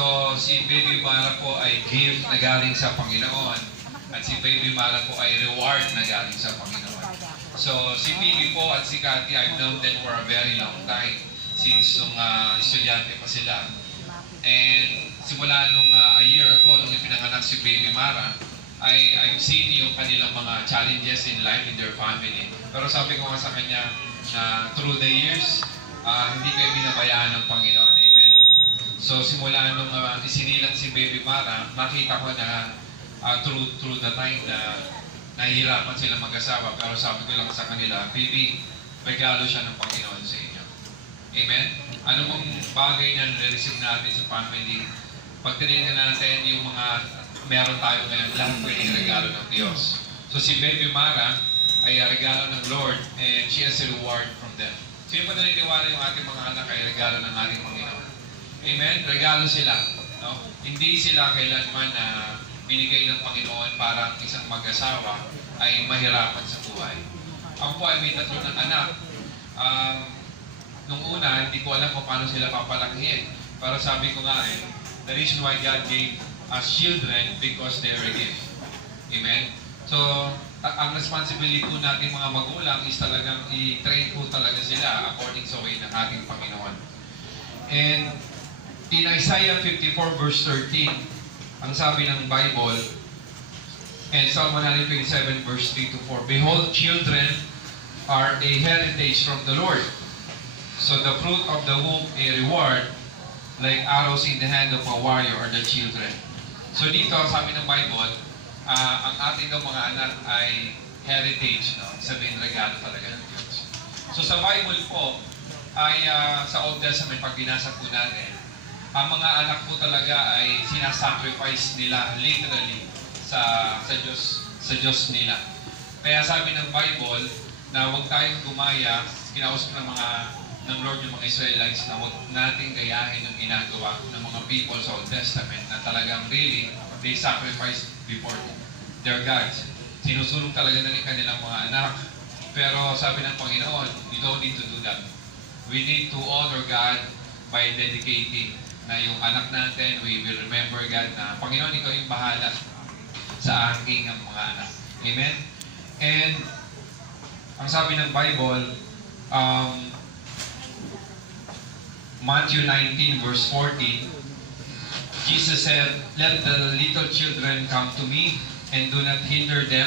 So, si Baby Mara po ay gift na galing sa Panginoon. At si Baby Mara po ay reward na galing sa Panginoon. So, si Baby po at si Cathy, I've known them for a very long time. Since nung estudyante pa sila. And simula nung a year ago, nung ipinanganak si Baby Mara, I've seen yung kanilang mga challenges in life, in their family. Pero sabi ko nga sa kanya na through the years, hindi kayo binabayaan ng Panginoon. Amen? So simula nung isinilang si Baby Mara, nakita ko na through the time na nahihirapan sila mag-asawa. Pero sabi ko lang sa kanila, Baby, regalo siya ng Panginoon sa inyo. Amen? Ano mong bagay na nare-receive natin sa family, pag tinignan natin yung mga meron tayo ngayon, lahat po yung regalo ng Diyos. So si Baby Mara ay regalo ng Lord and she has a reward from them. Sino pa naniniwala yung ating mga anak ay regalo ng ating Panginoon? Amen? Regalo sila. No? Hindi sila kailanman na binigay ng Panginoon para isang mag-asawa ay mahirapan sa buhay. Ako po ay may 3 ng anak. Nung una, hindi ko alam kung paano sila papalakihin. Pero sabi ko nga the reason why God gave us children because they are a gift. Amen? So, ang responsibility po natin mga magulang is talagang i-train po talaga sila according sa way ng ating Panginoon. And in Isaiah 54 verse 13, ang sabi ng Bible, and Psalm 127 verse 3 to 4, Behold, children are a heritage from the Lord. So the fruit of the womb a reward, like arrows in the hand of a warrior are the children. So dito, sabi ng Bible, ang ating daw mga anak ay heritage, no? Sabihin, regalo talaga ng Diyos. So sa Bible po, ay sa Old Testament, pag binasa po natin, ang mga anak po talaga ay sinasacrifice nila literally sa Diyos nila. Kaya sabi ng Bible na huwag tayong gumaya, kinausap ng Lord yung mga Israelites na huwag nating gayahin yung ginagawa ng mga people sa Old Testament na talagang really, they sacrifice before their gods. Sinusulong talaga nila kanilang mga anak. Pero sabi ng Panginoon, you don't need to do that. We need to honor God by dedicating na yung anak natin, we will remember God na, Panginoon, ikaw yung bahala sa aking mga anak. Amen? And, ang sabi ng Bible, Matthew 19 verse 14, Jesus said, Let the little children come to me, and do not hinder them,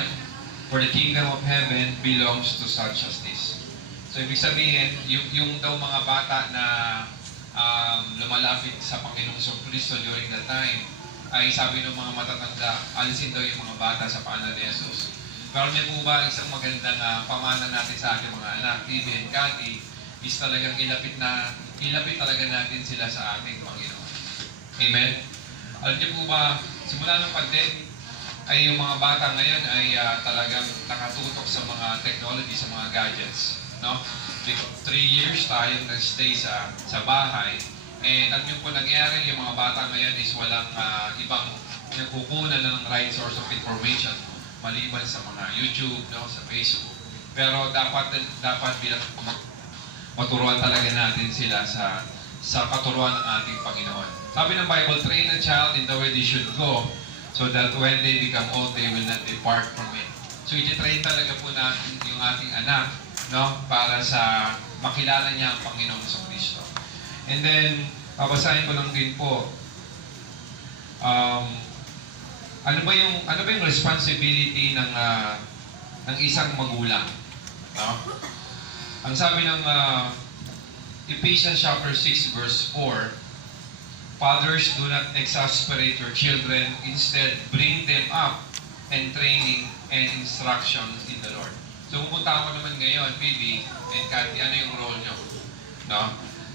for the kingdom of heaven belongs to such as this. So, ibig sabihin, yung daw mga bata na lumalapit sa Panginoong Kristo during that time, ay sabi ng mga matatanda, alisin daw yung mga bata sa paanan ni Jesus. Pero niya po ba isang magandang pamana natin sa ating mga anak, Tibi and Cathy, is talagang ilapit talaga natin sila sa ating Panginoon. Amen? Alam niyo po ba, simula ng pandemic, ay yung mga bata ngayon ay talagang nakatutok sa mga technology, sa mga gadgets. No? 3 years tayong nag-stay sa bahay. And alam niyo po nangyari, yung mga bata ngayon is walang ibang nagkukunan ng right source of information maliban sa mga YouTube, no, sa Facebook. Pero dapat bilang maturuan talaga natin sila sa katuruan ng ating Panginoon. Sabi ng Bible, train a child in the way they should go, so that when they become old, they will not depart from it. So, i-train talaga po natin yung ating anak, no, para sa makilala niya ang Panginoong Kristo. And then, babasahin ko lang din po, ano ba yung responsibility ng isang magulang, no? Ang sabi ng Ephesians chapter 6 verse 4, Fathers, do not exasperate your children, instead bring them up and training and instruction in the Lord. So pumunta ako naman ngayon, PB and Cathy, ano yung role nyo? No?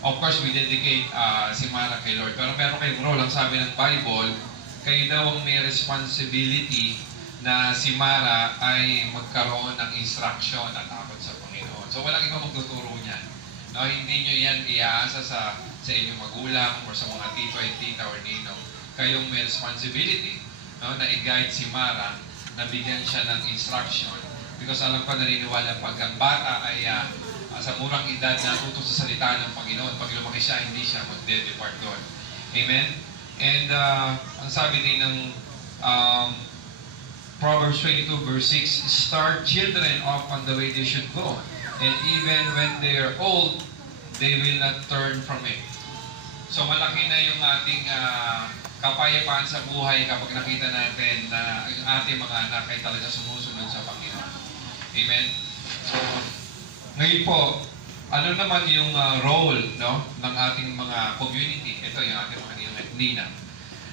Of course, we dedicate si Mara kay Lord. Pero meron kayong role. Ang sabi ng Bible, kayo daw ang may responsibility na si Mara ay magkaroon ng instruction at takot sa Panginoon. So walang ibang magtuturo niyan. No, hindi nyo yan iaasa sa inyong magulang or sa mga tito at tita or ninong. Kayong may responsibility, no, na i-guide si Mara, na bigyan siya ng instruction. Because alam ko, naniniwala pag ang bata ay sa murang edad na tutok sa salita ng Panginoon, pag lumaki siya, hindi siya mag-depart doon. Amen? And ang sabi din ng um, Proverbs 22 verse 6, start children off on the way they should go. And even when they are old, they will not turn from it. So malaki na yung ating kapayapaan sa buhay kapag nakita natin na ang ating mga anak ay talaga sumusunod sa Panginoon. Amen? So, ngayon po, ano naman yung role ng ating mga community? Ito yung ating mga ninang.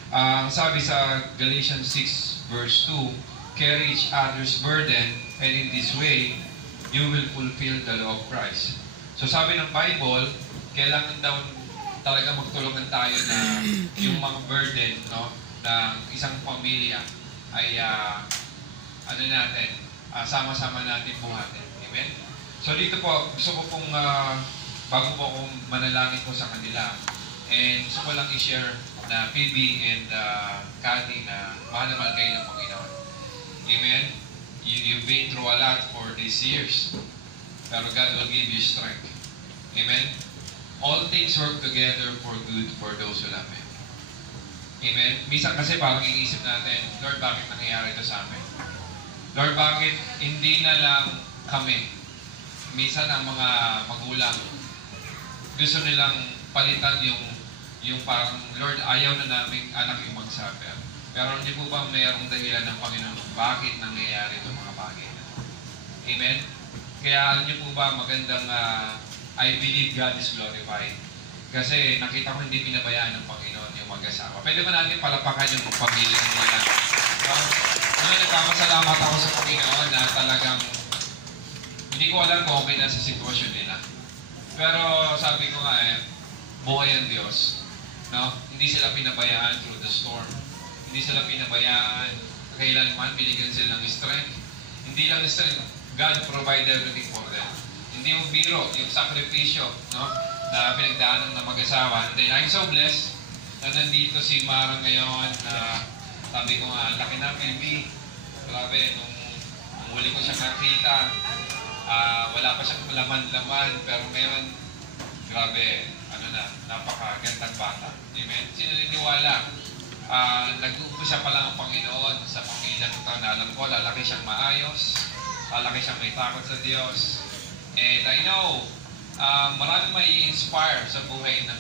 Ang sabi sa Galatians 6 verse 2, carry each other's burden, and in this way, you will fulfill the law of Christ. So sabi ng Bible, kailangan daw talaga magtulungan tayo na yung mga burden ng isang pamilya ay sama-sama natin buhatin. Amen? So dito po, gusto ko pong bago po akong manalangin po sa kanila, and gusto ko lang i-share na PB and Cathy na mahal na mahal kayo ng Panginoon. Amen? You've been through a lot for these years. Pero God will give you strength. Amen? All things work together for good for those who love Him. Amen? Minsan kasi parang iisip natin, Lord, bakit nangyayari ito sa amin? Lord, bakit hindi na lang kami? Minsan ang mga magulang, gusto nilang palitan yung parang, Lord, ayaw na namin anak yung magsabi. Pero hindi po ba mayroong dahilan ng Panginoon bakit nangyayari itong mga bagay na? Amen? Kaya alam niyo po ba magandang I believe God is glorified. Kasi nakita ko hindi pinabayaan ng Panginoon yung mag-asawa. Pwede ba natin palapakan yung pamilya nila? Nagpapasalamat ako sa Panginoon na talagang hindi ko alam kung okay na sa sitwasyon nila. Pero sabi ko nga buhay ang Diyos. Hindi sila pinabayaan through the storm. Hindi sila pinabayaan kailanman binigyan sila ng strength. Hindi lang strength, God provide everything for them. Hindi yung biro, yung sakripisyo na pinagdaanan ng mag-asawa. And then I'm so blessed na nandito si Mara ngayon na sabi ko nga, laki na PB. Grabe, nung huli ko siya nakita, wala pa siyang laman-laman, pero ngayon, grabe, napakagandang bata. Amen? Sino niniwala? Nag-uumpisa pa lang ang Panginoon sa pamilya nito na alam ko, lalaki siyang maayos, lalaki siyang may takot sa Diyos. And I know, maraming may inspire sa buhay ng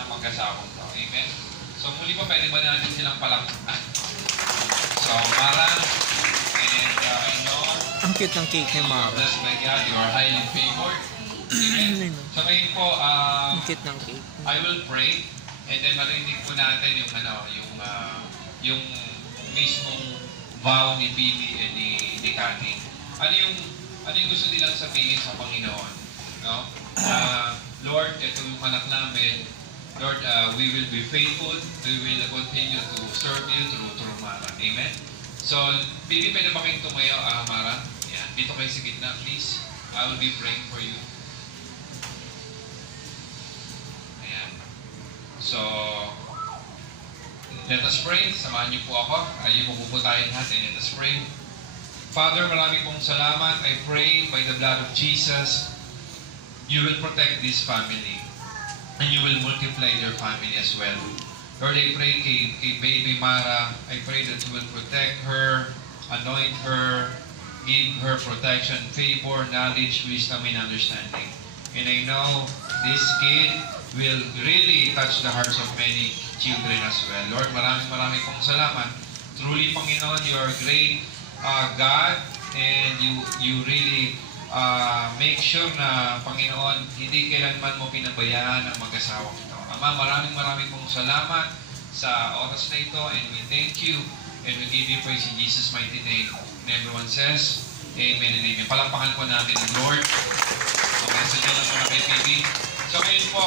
mag-asawang to. Amen? So muli pa, pwede ba natin silang palakpakan? So, Mara, and I know, Ang cute ng cake ni Mara. blessed by God, you are highly favored. Amen? So ngayon po, Ang cute ng cake. I will pray. And then marinig po natin yung mismong vow ni Billy and ni Cathy. Ano yung gusto nilang sabihin sa Panginoon? Lord, ito yung anak namin. Lord, we will be faithful. We will continue to serve you through Mara. Amen? So, Billy, pwede ba kayong tumayo, Mara? Yan. Dito kayo sa gitna, please. I will be praying for you. So, let us pray. Samahan niyo po ako. Ayun po tayo lahat and let us pray. Father, maraming pong salamat. I pray by the blood of Jesus, you will protect this family and you will multiply their family as well. Lord, I pray kay baby Mara, I pray that you will protect her, anoint her, give her protection, favor, knowledge, wisdom, and understanding. And I know this kid will really touch the hearts of many children as well. Lord, maraming pong salamat. Truly, Panginoon, you are great God, and you really make sure na, Panginoon, hindi kailanman mo pinabayaan ang mag-asawang ito. Ama, maraming pong salamat sa oras na ito, and we thank you, and we give you praise in Jesus' mighty name. And everyone says, Amen and Amen. Palakpakan po natin ang Lord. Okay, so dyan lang po na kay PB. So ngayon po,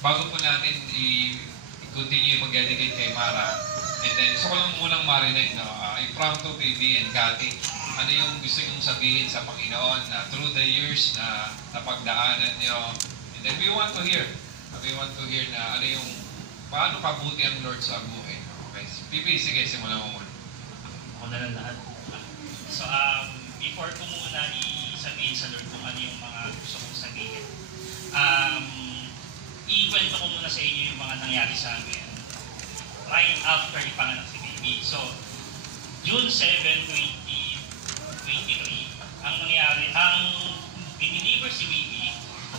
bago po natin i-continue yung pag-dedicate kay Mara, and then gusto ko lang munang marinig, impromptu PB and Cathy, ano yung gusto nyong sabihin sa Panginoon na through the years na napagdaanan nyo, and then we want to hear na ano yung, paano kabuti ang Lord sa buhay. Okay, PB, sige, simulan mo muna. Ako na lang lahat. So, before ko muna i-sabihin sa Lord kung ano yung mga gusto kong sabihin, ikwento ko muna sa inyo yung mga nangyari sa amin right after ipanganak si baby. So, June 7, 2023, ang nangyari, ang diniliver si baby,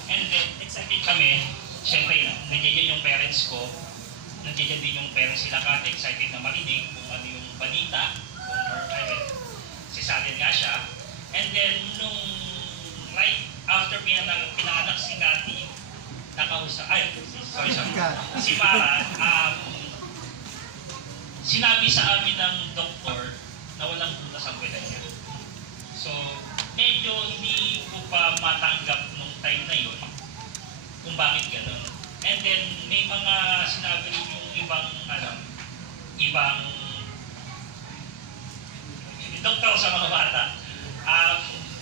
and then excited kami. Siyempre, nandiyan yung parents ko, nandiyan din yung parents nila Kate, excited na marinig kung ano yung balita, kung cesarean nga siya. And then, nung right after pinanganak si Kate, si Mara, sinabi sa amin ng doktor na walang butas ang kweta niya. So, medyo hindi ko pa matanggap nung time na yun kung bakit gano'n. And then, may mga sinabi rin yung ibang doktor sa mga bata.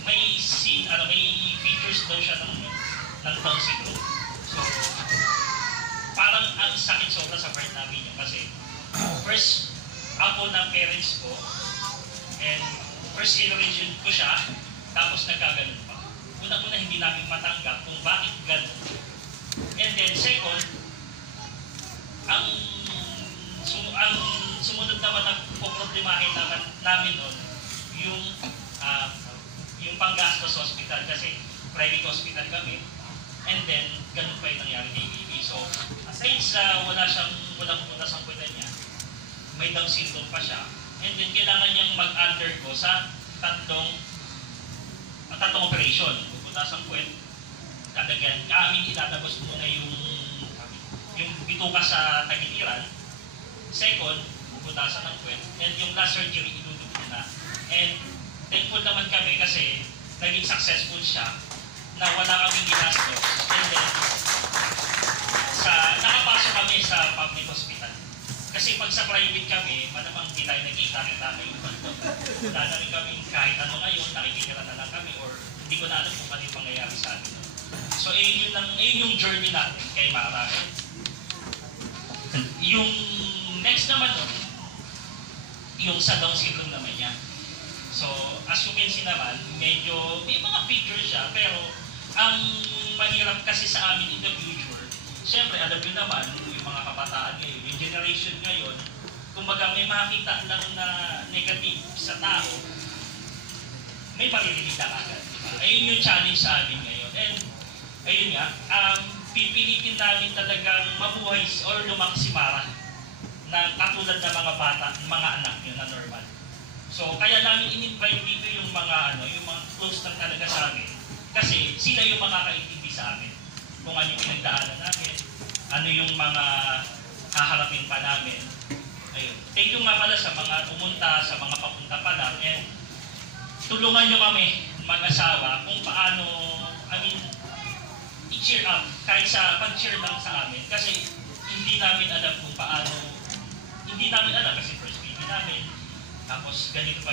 May features daw siya ng Down syndrome. So, parang ang sakit sobra sa part namin yun kasi first ako ng parents ko and first generation ko siya, tapos nagkaganon pa. Una-una hindi namin matanggap kung bakit ganon. And then second, ang sumunod naman na poproblemahin namin nun yung panggastos sa hospital kasi private hospital kami. And then, ganun pa yung nangyari kay baby. So, aside sa walang pumunta sa kwenta niya, may Down syndrome pa siya. And then, kailangan niyang mag-undergo sa tatlong operation. Pupunta sa kwenta, dadagyan. Kami itatapos muna yung bituka sa tagiliran. Second, puputasan ng kwenta. And yung last surgery, inudugo na. And thankful naman kami kasi naging successful siya na wala kaming ginastos. And then, nakapasok kami sa public hospital. Kasi pag sa private kami, malamang hindi tayo nagkita-kita ngayon. Wala na rin kami kahit ano ngayon, nakikita na lang kami or hindi ko na alam kung ano yung pangyayari sa amin. So, yun yung journey natin kay Mara. Yung next naman nun, yung sa Down syndrome naman niya. So, as you can see naman, medyo may mga pictures siya, pero ang mahirap kasi sa amin in the future, siyempre, alam nyo naman, yung mga kabataan ngayon, yung generation ngayon, kumbaga may makita lang na negative sa tao, may maririnig na agad. Diba? Ayun yung challenge sa amin ngayon. And, ayun nga, pipilitin namin talagang mabuhay or lumaki si Mara na katulad ng mga bata, mga anak nyo na normal. So, kaya namin in-invite dito yung mga close lang talaga sa amin. Kasi sila yung makakaintindi sa amin. Kung ano yung pinagdaanan namin, ano yung mga haharapin pa namin. Ayun. Thank you nga pala sa mga pumunta, sa mga papunta pa lang. And tulungan nyo kami, mag-asawa, kung paano, i-cheer up. Kahit sa pag-cheer lang sa amin. Kasi hindi namin alam kung paano, kasi first baby namin. Tapos ganito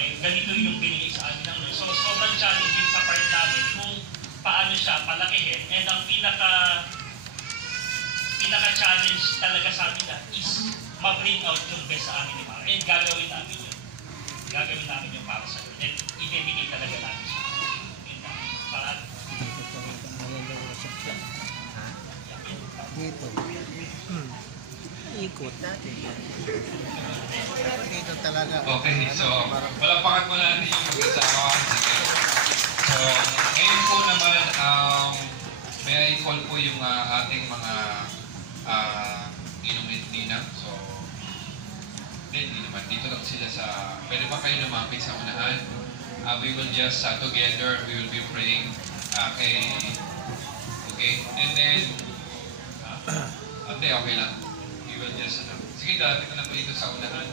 yung binigay sa amin ng Lord. So sobrang challenging sa part namin kung paano siya palakihin. And ang pinaka-challenge talaga sa amin is ma-bring out yung best sa amin ni Mara. And gagawin namin yun. Gagawin namin yung para sa Lord. And i-dedicate talaga namin siya. Para dito. Ikot natin. Dito talaga. Okay, so palakpakan mo natin yung mag-asawa. So, ngayon po naman, may I call po yung ating mga inumin nina. So, hindi naman. Dito lang sila sa, pwede pa kayo lumapit sa unahan. We will just, together, we will be praying. Okay? And then, okay lang. We will just, sige, dati ka na po dito sa unahan.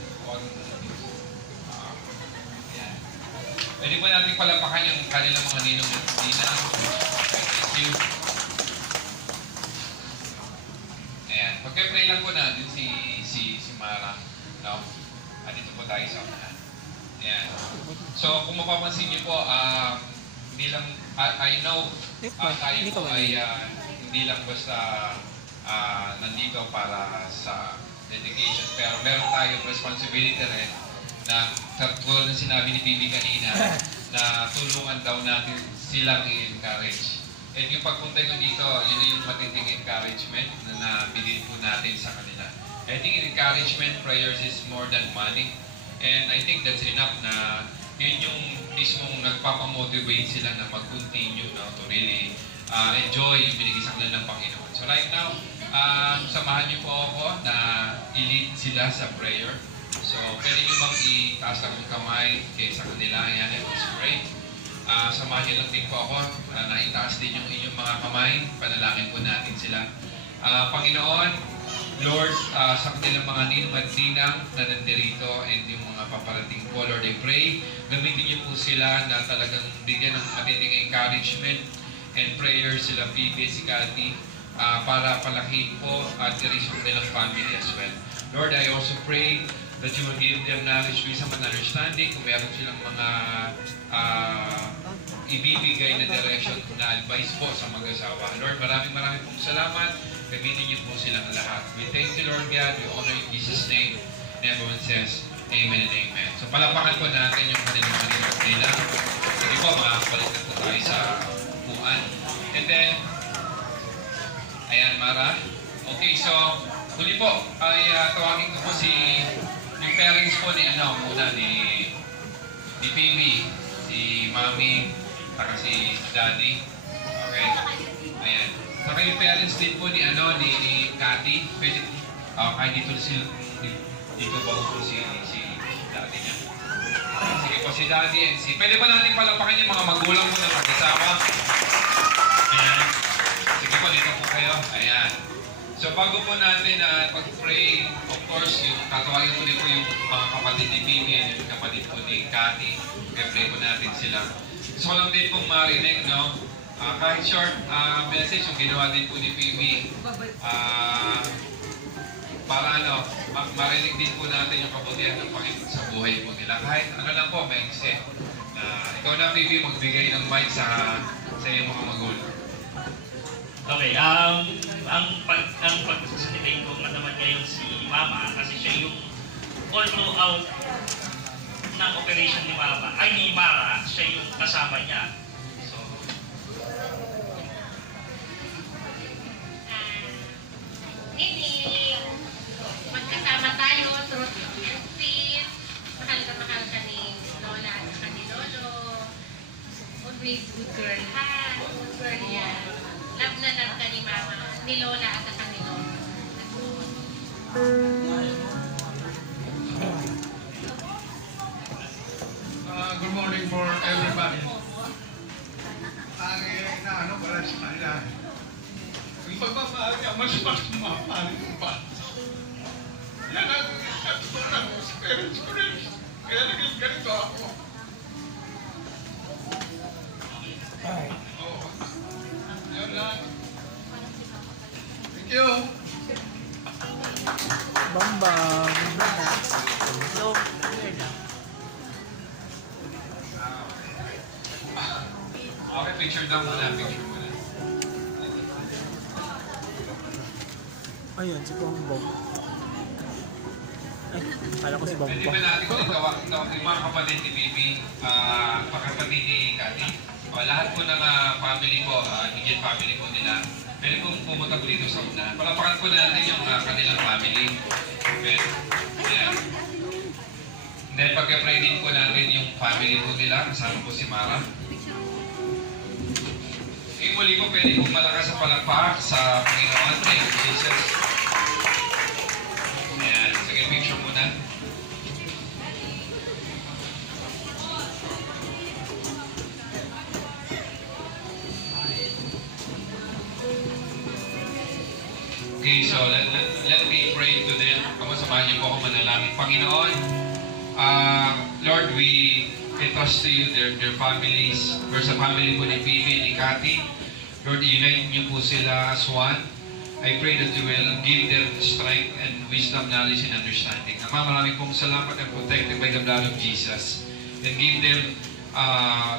Ayan. Pwede po natin palapakan yung kanilang mga ninong at nina. Thank you. Ayan. Pagka-pray lang po natin si Mara. No? At dito po tayo sa unahan. Ayan. So, kung mapapansin niyo po, hindi lang, I know, tayo po ay hindi lang basta nandito para sa dedication. Pero meron tayong responsibility rin na katulad ng sinabi ni Bibi kanina na tulungan daw natin silang i-encourage. And yung pagpunta ko dito, yun yung matinding encouragement na nabigay po natin sa kanila. I think encouragement, prayers is more than money. And I think that's enough na yun yung mismong nagpapamotivate sila na mag-continue to really enjoy yung binigay sa kanila ng Panginoon. So right now, samahan niyo po ako na i-lead sila sa prayer. So pwede niyo bang itaas lang yung kamay sa kanila. Ayan, and let's pray. Samahan niyo lang din po ako na itaas din yung inyong mga kamay. Panalangin po natin sila. Panginoon, Lord, sa kanilang mga ninong at ninang na nandirito and yung mga paparating po, Lord, I pray, gamitin niyo po sila na talagang bigyan ng matinding encouragement and prayers sila, Pipi, si Cathy, para palakihin po at i-raise up nilang family as well. Lord, I also pray that you will give them knowledge, wisdom, and understanding. Kung meron silang mga ibibigay na direction na advice po sa mag-asawa. Lord, maraming pong salamat. Gamitin niyo po silang lahat. We thank you, Lord God. We honor you in Jesus' name. And everyone says, Amen and Amen. So palapakan po natin yung kanilang nila. Sige po, makakabalik na po tayo sa upuan. And then, ayan, Mara. Okay, so, huli po, ay tawagin ko po yung parents po ni Phoebe, si Mami, saka si Daddy. Okay? Ayan. Saka yung parents din po ni Cathy. Pwede, kahit dito ba po si Daddy niya. Sige po, si Daddy and pwede ba natin palapakan yung mga magulang mo na mag-asawa? Ayan. Sige po, dito po kayo. Ayan. So bago po natin pag-pray, of course, yung tatawagin ko din po yung mga kapatid ni Phoebe and yung kapatid po ni Cathy. Kaya-pray po natin sila. Gusto ko lang din pong marinig, no? Kahit short message yung ginawa din po ni Phoebe, para marinig din po natin yung kabutihan ng Panginoon sa buhay po nila. Kahit ano lang po, may exit. Ikaw na, Phoebe, magbigay ng mic sa iyong mga magulang. Okay, ang pagsasalitayin ko naman ngayon si Mama kasi siya yung all throughout ng operation ni Mara, siya yung kasama niya. So, Nini, magkasama tayo through sin. Mahal ka ni Lola at saka ni Lolo. Always good girl, ha? Good girl yan. Love na love ka ni Mama, ni Lola at saka ni Lolo. Good morning for everybody. Ang inaano para sa kanila. Yung pagmamahal niya, mas mamahal mo pa. Yan ang natutunan ko sa parents ko rin. Kaya naging ganito ako. Yan lang. Thank you. Bambang. Hello. Okay, picture down muna, picture muna. Ayun, si Bambang. Ay, kala ko si Pwede ba Bambang. natin kung tawagin yung mga kapatid ni Phoebe, kapatid ni Cathy? Lahat po ng family po, immediate family po nila, pwede pong pumunta po dito sa una. Palapakan po natin yung kanilang family. Okay? Ayan. Then pagka-pray din po natin yung family po nila, kasama po si Mara. Okay, muli po pwede pong malakas sa palakpak sa Panginoon. Thank you, Jesus. Ayan. Sige, picture muna. Okay, so let me pray to them. Kamasamahan niyo po ako manalangin. Panginoon, Lord, we entrust to you their families. We're sa family po ni Phoebe, ni Cathy. Lord, unite niyo po sila as one. I pray that you will give them strength and wisdom, knowledge, and understanding. Ama, maraming pong salamat and protected by the blood of Jesus. And give them,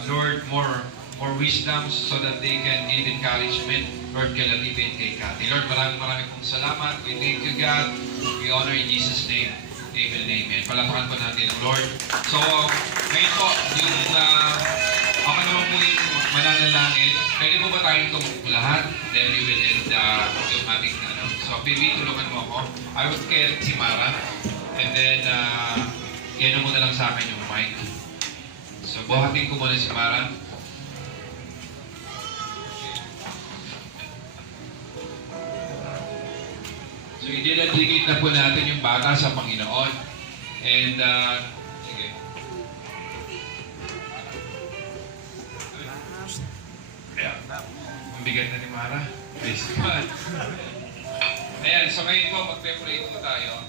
Lord, more wisdom so that they can give encouragement, Lord, kay Latibe and kay Cathy. Lord, maraming pong salamat. We thank you, God. We honor in Jesus' name. Amen and amen. Palapakan po natin ang Lord. So, ngayon po, yung Baka naman po yung mananalangin. Pwede po ba tayong tumulong lahat? Then we will end yung ating ano. So, PB, tulungan mo ako. I would carry si Mara. And then, yan mo na lang sa akin yung mic. So, buhatin ko muna si Mara. So, i-dedicate na po natin yung bata sa Panginoon. And, sige. Kaya, ang bigat na ni Mara. Praise God. Ayan, so ngayon po, magpe-pray po tayo.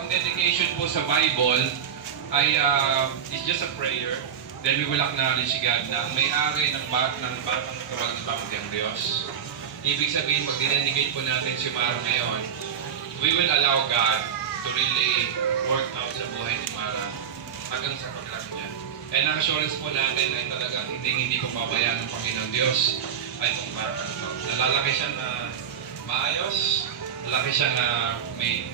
Ang dedication po sa Bible ay is just a prayer. Then we will acknowledge God na ang may-ari ng batang kawalang ng Diyos. Ibig sabihin, pag dinedicate po natin si Mara ngayon, we will allow God to really work out sa buhay ni Mara hanggang sa paglaki niya. And ang assurance po natin ay talagang hindi po pabayaan ng Panginoon Diyos ay itong bata ito. Nalalaki siya na maayos, lalaki siya na may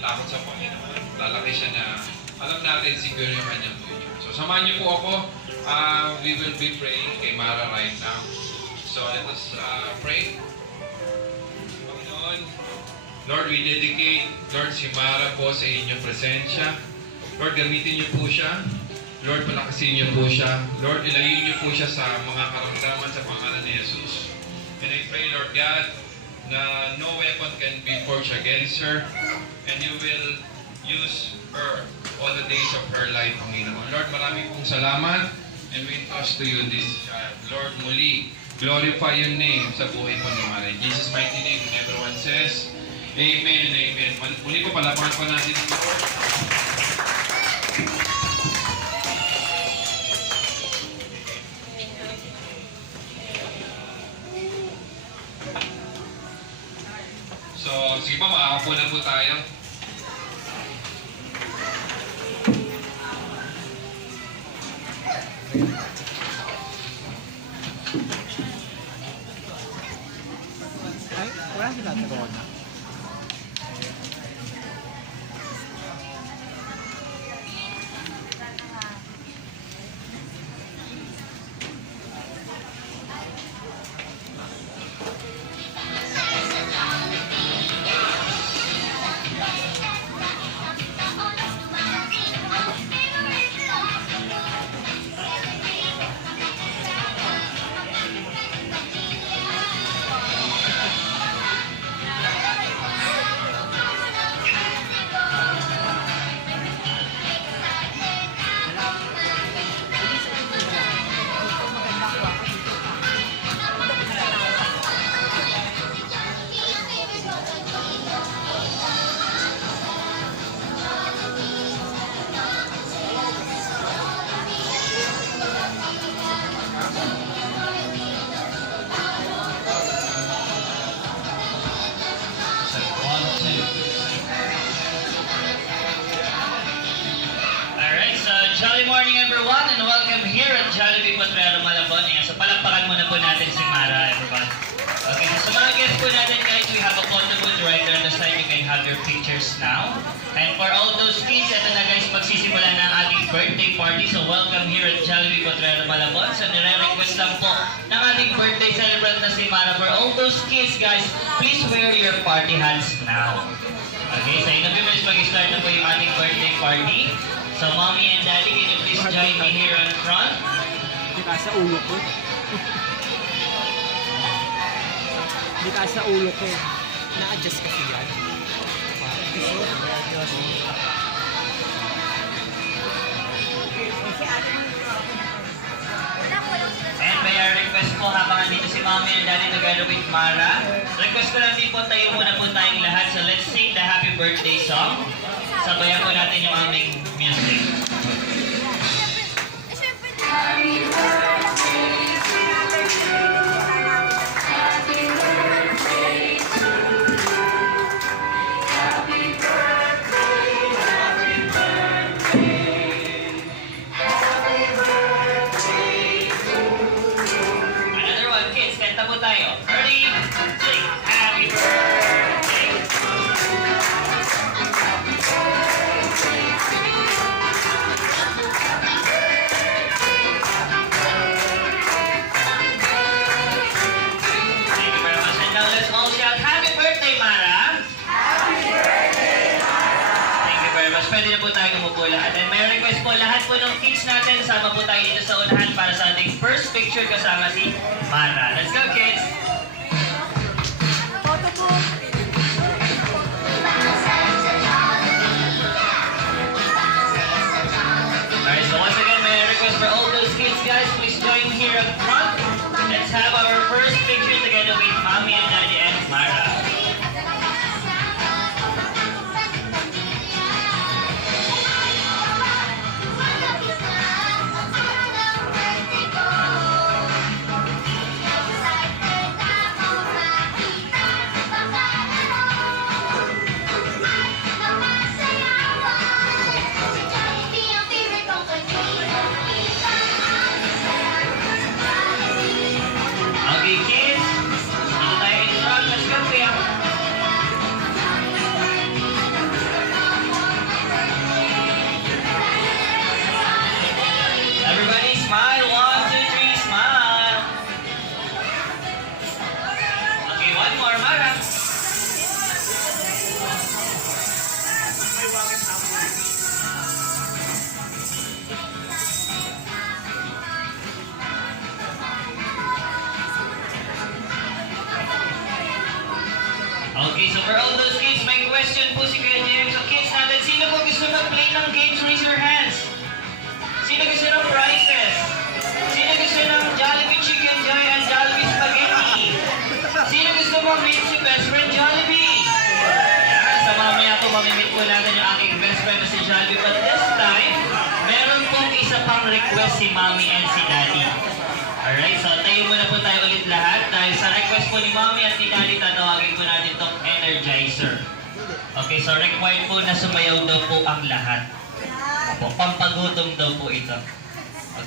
takot sa Panginoon, lalaki siya na alam natin secure yung kanyang future. So samahan niyo po ako, we will be praying kay Mara right now. So let us pray. Panginoon, Lord, we dedicate, Lord, si Mara po sa inyong presensya. Lord, gamitin niyo po siya. Lord, palakasin niyo po siya. Lord, ilayin niyo po siya sa mga karamdaman sa pangalan ni Jesus. And I pray, Lord God, na no weapon can be forged against her, and you will use her all the days of her life, Panginoon. Lord, marami pong salamat, and we trust to you this child. Lord, muli, glorify your name sa buhay po ni Mara. In Jesus' mighty name, and everyone says, Amen and Amen. Muli po, palapakan po natin si Lord. So, sige po, makakapo na po tayo. Ay, wala sila corona. Alright, so jolly morning everyone and welcome here at Jollibee Potrero Malabon. Ayan, so palakpakan muna po natin si Mara, everyone. Okay, so sa mga guests po natin guys, we have a photo booth right there on the side. You can have your pictures now. And for all those kids, ito na guys, magsisimula na ang ating birthday party. So welcome here at Jollibee Potrero Malabon. So nire-request lang po ng ating birthday celebrant na si Mara. For all those kids guys, please wear your party hats now. Okay, so in a few minutes mag-start na po yung ating birthday party. So mommy and daddy, can you please join me here in front? Hindi ka sa ulo ko. Hindi ka sa ulo ko. Na-adjust kasi yan. And may request po habang andito si mommy and daddy together with Mara. Request ko lang din po tayo muna po tayong lahat. So let's sing the happy birthday song. Sabayan po natin yung aming music. Another one, kids, kanta po tayo. Ready? Sing. Happy birthday. much. Pwede na po tayo umupo lahat. And may request po, lahat po ng kids natin, sama po tayo dito sa unahan para sa ating first picture kasama si Mara. Let's go, kids! Alright, so once again, may request for all those kids, guys, please join me here up front. Let's have our first picture together with Mommy and Daddy and Mara. Okay, kids. Dito tayo in front. Let's go, kuya. Everybody smile. 1, 2, 3, smile. Okay, one more, Mara. Okay, so for all those kids, may question po si Kuya James. So kids natin, sino po gusto mag-play ng games? Raise your hands. Sino gusto ng prizes? Sino gusto ng Jollibee Chicken Joy and Jollibee Spaghetti? Sino gusto mag-meet si best friend Jollibee? Yan, sa mamaya po mamimit po natin yung aking best friend na si Jollibee. But this time, meron pong isa pang request si Mommy and si Daddy. Alright, so tayo muna po tayo ulit lahat dahil sa request po ni Mommy at ni Daddy, tatawagin po natin itong energizer. Okay, so required po na sumayaw daw po ang lahat. Opo, pampagutom daw po ito.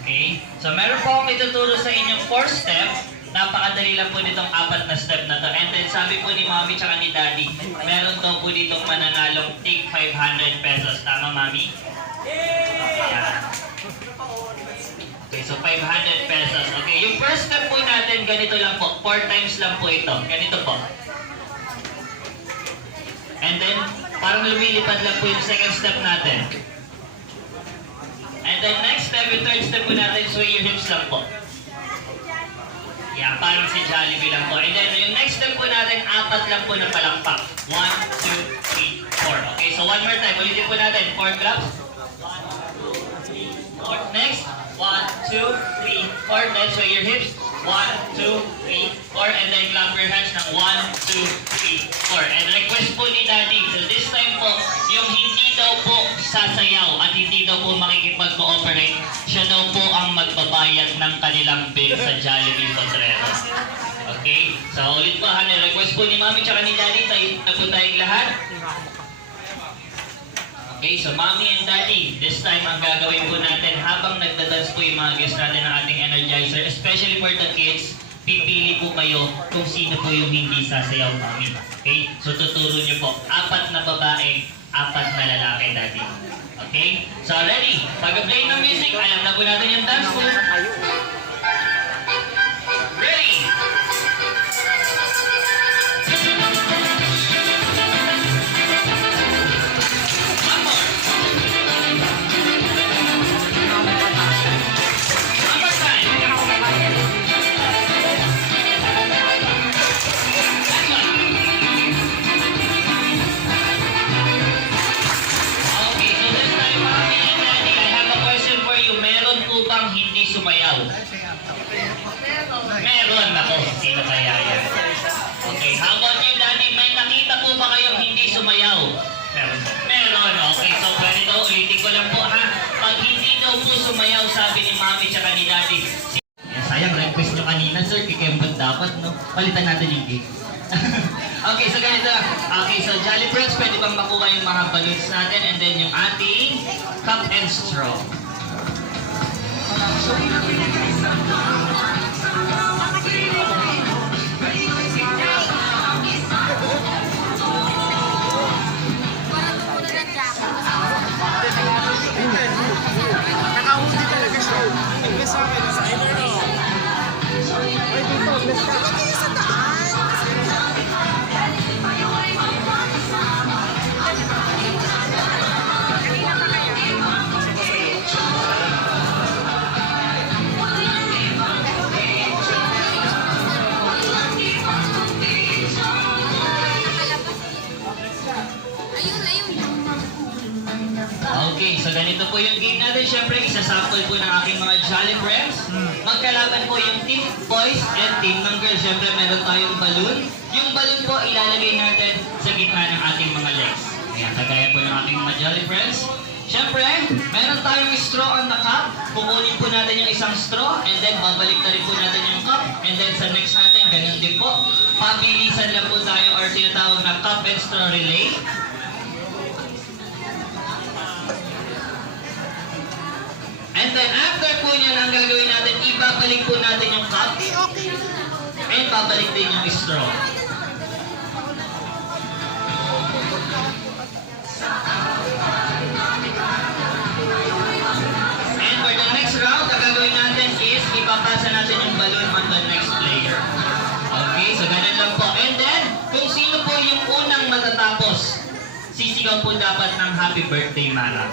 Okay, so meron po akong ituturo sa inyong 4 step. Napakadali lang po nitong 4 na step na to. And then sabi po ni Mommy tsaka ni Daddy, meron daw po ditong mananalong take 500 pesos. Tama, Mommy? Yeah. Okay, so 500 pesos. Okay, yung first step po natin, ganito lang po. 4 times lang po ito. Ganito po. And then, parang lumilipad lang po yung second step natin. And then next step, yung third step po natin, sway your hips lang po. Yeah, parang si Jollibee lang po. And then, yung next step po natin, 4 lang po na palakpak. 1, 2, 3, 4. Okay, so one more time. Ulitin po natin. 4 claps. 1, 2, 3, 4. Next. 1, 2, 3, 4. Then sway your hips. 1, 2, 3, 4. And then clap your hands ng 1, 2, 3, 4. And request po ni Daddy. So this time po, yung hindi daw po sasayaw at hindi daw po makikipag-cooperate, siya daw po ang magbabayad ng kanilang bill sa Jollibee Potrero. Okay? So ulit po, request po ni Mommy tsaka ni Daddy. Tayo na po tayong lahat. Okay, so Mommy and Daddy, this time ang gagawin po natin habang nagdadance po yung mga guests natin ng ating energizer, especially for the kids, pipili po kayo kung sino po yung hindi sasayaw, Mommy. Okay? So tuturo niyo po, 4 na babae, 4 na lalaki, Daddy. Okay? So ready? Pag-play ng music, alam na po natin yung dance move. Ready? Sumayaw. Meron ako. Sino kaya yan? Okay, how about you, Daddy? May nakita po ba kayong hindi sumayaw? Meron. Meron. Okay, so ganito, ulitin ko lang po ha. Pag hindi daw po sumayaw, sabi ni Mommy tsaka ni Daddy. Sayang, request nyo kanina, sir. Kikembot dapat, no? Palitan natin yung cake. Okay, so ganito. Okay, so Jolly Friends, pwede bang makuha yung mga balloons natin and then yung ating cup and straw. Nakahuli talaga siya. Nag-miss sa akin. I don't know. Ay, dito. Miss ka. Sa daan. Okay, so ganito po yung game natin. Siyempre, isa-sample po ng aking mga Jolly Friends. Magkalaban po yung team boys and team ng girls. Siyempre, meron tayong balloon. Yung balloon po, ilalagay natin sa gitna ng ating mga legs. Ayan, kagaya po ng aking mga Jolly Friends. Siyempre, meron tayong straw on the cup. Kukunin po natin yung isang straw and then babalik na rin po natin yung cup. And then sa next natin, ganun din po. Pabilisan lang po tayo or tinatawag na cup and straw relay. And then after po niyan, ang gagawin natin, ibabalik po natin yung cup and babalik din yung straw. And for the next round, ang gagawin natin is ipapasa natin yung balloon on the next player. Okay, so ganun lang po. And then, kung sino po yung unang matatapos, sisigaw po dapat ng happy birthday, Mara.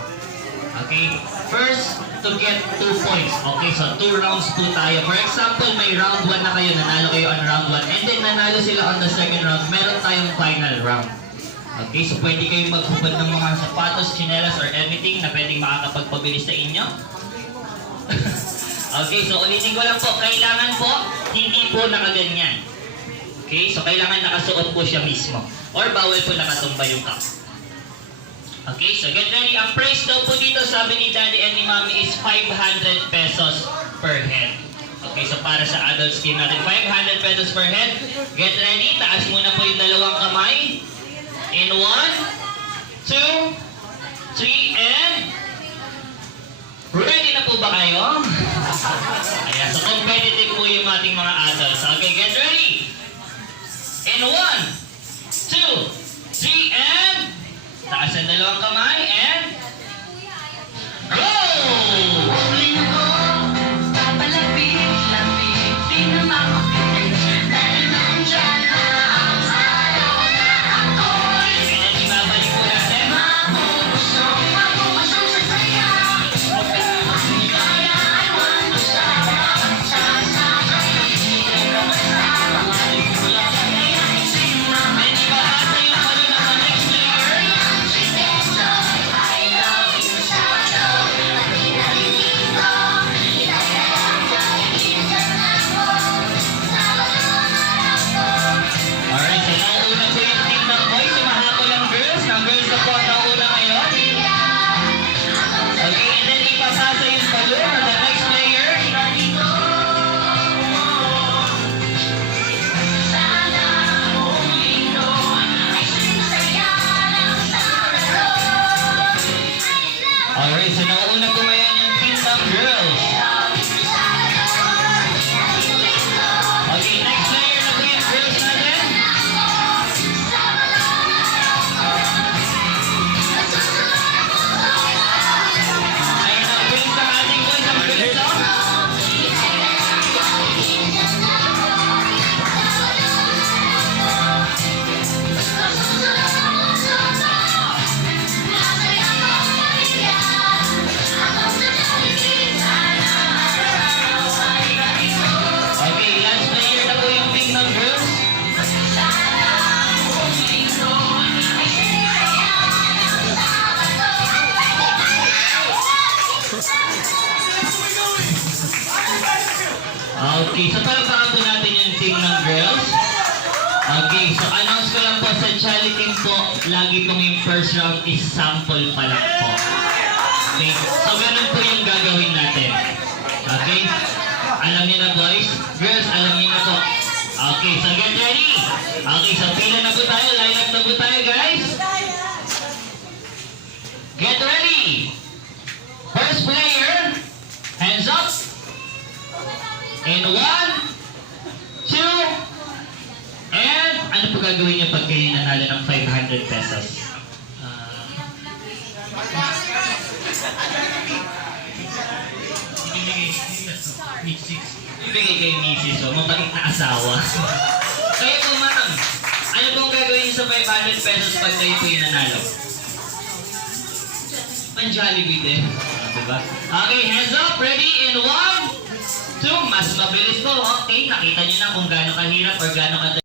Okay? First, to get 2 points. Okay, so 2 rounds po tayo. For example, may round 1 na kayo, nanalo kayo on round 1. And then, nanalo sila on the second round. Meron tayong final round. Okay, so pwede kayong maghubad ng mga sapatos, tsinelas, or anything na pwedeng makakapagpabilis sa inyo. Okay, so ulitin ko lang po, kailangan po, hindi po nakaganyan. Okay, so kailangan nakasuot po siya mismo. Or bawal po nakatumba yung cup. Okay, so get ready. Ang price daw po dito, sabi ni Daddy and ni Mommy, is 500 pesos per head. Okay, so para sa adults game natin, 500 pesos per head. Get ready. Taas muna po yung dalawang kamay. In 1, 2, 3, and... Ready na po ba kayo? Ayan, so competitive po yung ating mga adults. Okay, get ready. In 1, 2, 3, and... Taas ang dalawang kamay, and... Go! And then ibabalik po natin. Then ibahasa yung balon ng the next player. Alright, so nauuna po yung team ng boys, sumahabol ang girls. Ang girls na po ang nauuna ngayon. Okay, and then ipapasa yung balloon on the next player. Alright, so nauuna po ngayon yung team ng girls. Okay, next player na po yung girls natin. Ayun ang bilis ng ating boys, ang bilis oh. Okay, last player na po yung team ng girls. Okay, so palakpakan po natin yung team ng girls. Okay, so announce ko lang po sa Jolly team po, lagi pong yung first round is sample pa lang po. Okay, so ganun po yung gagawin natin. Okay, alam niyo na boys, girls, alam niyo na po. Okay, so get ready. Okay, so pila na po tayo, line up na po tayo guys. Get ready. First player, hands up. In 1, 2, and ano po gagawin niyo pag kayo nanalo ng 500 pesos? Ibigay kay Mrs. So, mabait na asawa. Kaya po ma'am, ano pong gagawin niyo sa 500 pesos pag kayo po yung nanalo? Pan-Jollibee din. Diba? Okay, hands up, ready, in 1, 2, mas mabilis po. Okay, nakita niyo na kung gaano kahirap or gaano kadali.